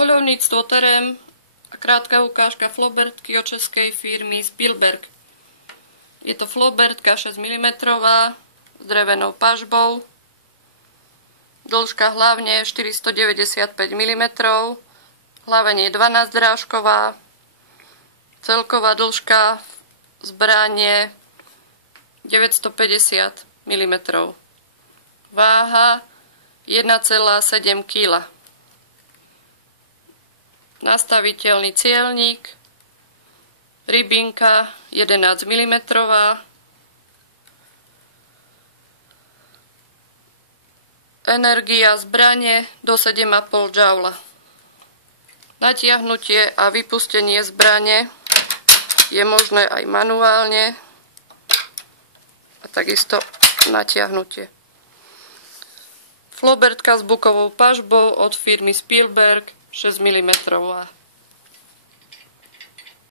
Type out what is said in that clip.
Poľovníctvo terém a krátka ukážka flobertky od českej firmy Spielberg. Je to flobertka 6 mm s drevenou pažbou. Dĺžka hlavne 495 mm, hlavenie 12 drážková, celková dĺžka zbrane 950 mm. Váha 1,7 kg. Nastaviteľný cielnik, rybinka 11 mm, energia zbrane do 7,5 Joule. Natiahnutie a vypustenie zbrane je možné aj manuálne a takisto natiahnutie. Flobertka s bukovou pažbou od firmy Spielberg 6 mm.